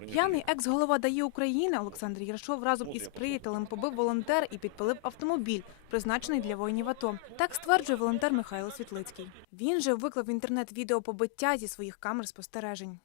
П'яний екс-голова ДАІ України Олександр Єршов разом із приятелем побив волонтер і підпалив автомобіль, призначений для воїнів АТО. Так стверджує волонтер Михайло Світлицький. Він же виклав в інтернет відео побиття зі своїх камер спостережень.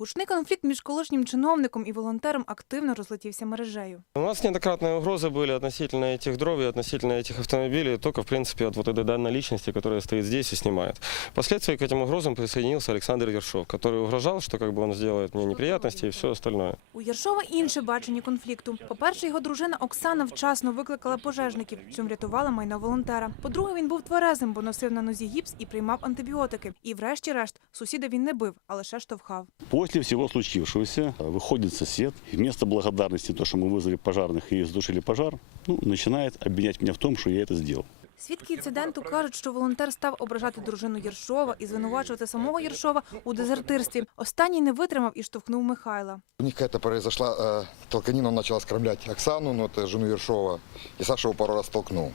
Гучний конфлікт між колишнім чиновником і волонтером активно розлетівся мережею. У нас неоднократные угрозы были относительно этих дров и относительно этих автомобилей, только, в принципе, от вот этой данной личности, которая стоит здесь и снимает. Впоследствии к этим угрозам присоединился Александр Ершов, который угрожал, что как бы он сделает мне неприятности и все остальное. У Єршова інше бачення конфлікту. По-перше, його дружина Оксана вчасно викликала пожежників, чим врятувала майно волонтера. По-друге, він був тверезим, бо носив на нозі гіпс і приймав антибіотики. І врешті-решт, сусіда він не бив, а лише штовхав. После всего случившегося э, выходит сосед, и вместо благодарности, то, что мы вызвали пожарных и задушили пожар, ну, начинает обвинять меня в том, что я это сделал. Свідки інциденту кажуть, що волонтер став ображати дружину Єршова і звинувачувати самого Єршова у дезертирстві. Останній не витримав і штовхнув Михайла. У них какая-то произошла э, толканина, он начал оскорблять Оксану, ну, это жену Ершова, и Саша его пару раз толкнул.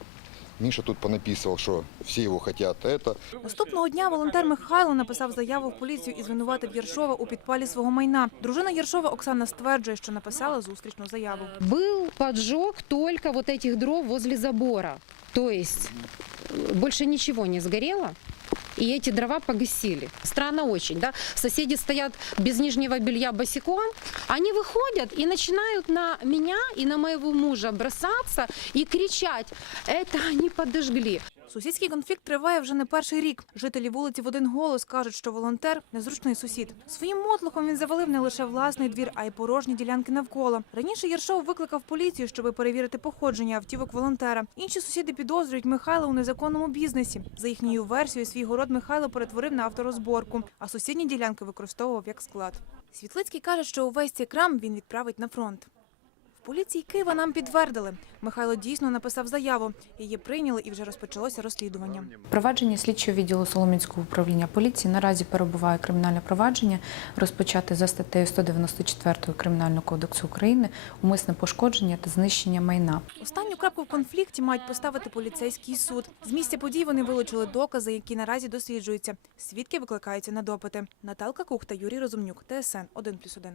Миша тут понаписывал, что все его хотят это. Наступного дня волонтер Михайло написав заяву в поліцію і звинуватив Єршова у підпалі свого майна. Дружина Єршова Оксана стверджує, що написала зустрічну заяву. Был поджог только вот этих дров возле забора. То есть э, больше ничего не сгорело. И эти дрова погасили. Странно очень, да? Соседи стоят без нижнего белья босиком. Они выходят и начинают на меня и на моего мужа бросаться и кричать. Это они подожгли. Сусідський конфлікт триває вже не перший рік. Жителі вулиці в один голос кажуть, що волонтер незручний сусід. Своїм мотлухом він завалив не лише власний двір, а й порожні ділянки навколо. Раніше Єршов викликав поліцію, щоб перевірити походження автівок волонтера. Інші сусіди підозрюють Михайла у незаконному бізнесі. За їхньою версією, свій город Михайло перетворив на авторозборку, а сусідні ділянки використовував як склад. Світлицький каже, що увесь цей крам він відправить на фронт. Поліції Києва нам підтвердили. Михайло дійсно написав заяву. Її прийняли і вже розпочалося розслідування. Провадження слідчого відділу Соломінського управління поліції наразі перебуває кримінальне провадження, розпочате за статтею 194 Кримінального кодексу України умисне пошкодження та знищення майна. Останню крапку в конфлікті мають поставити поліцейський суд. З місця подій вони вилучили докази, які наразі досліджуються. Свідки викликаються на допити. Наталка Кух та Юрій Розумнюк. ТСН 1+,1.